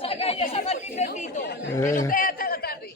Saca ella, saca el bendito. Que no esté hasta la tarde.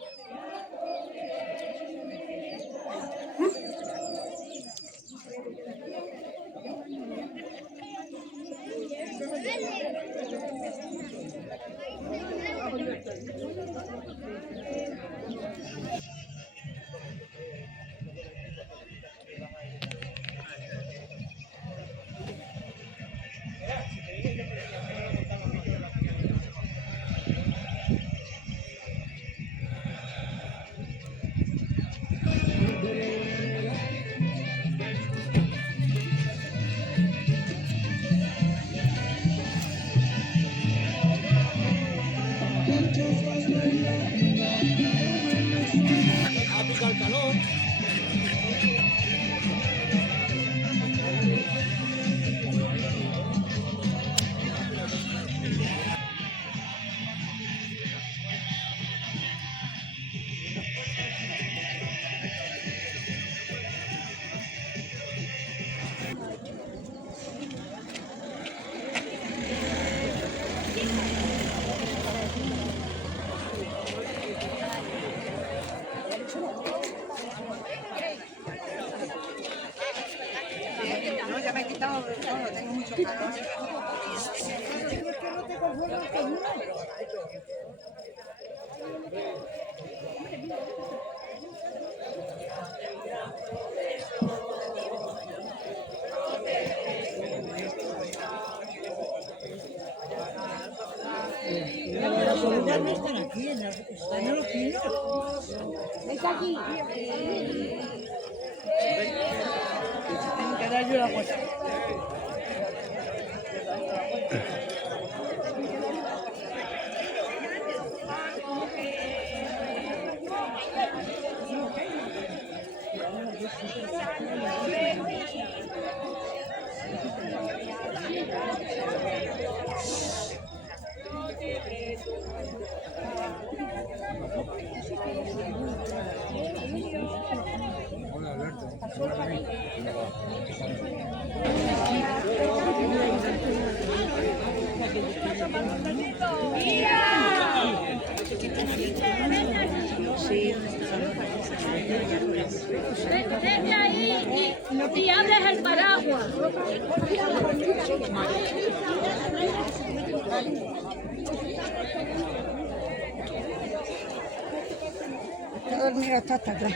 No, ya me he quitado todo, tengo mucho calor. Las bolitas no están aquí, están en los pinos. Está aquí. Tengo que dar yo la vuelta. Vete ahí y abres el paraguas. He dormido hasta atrás.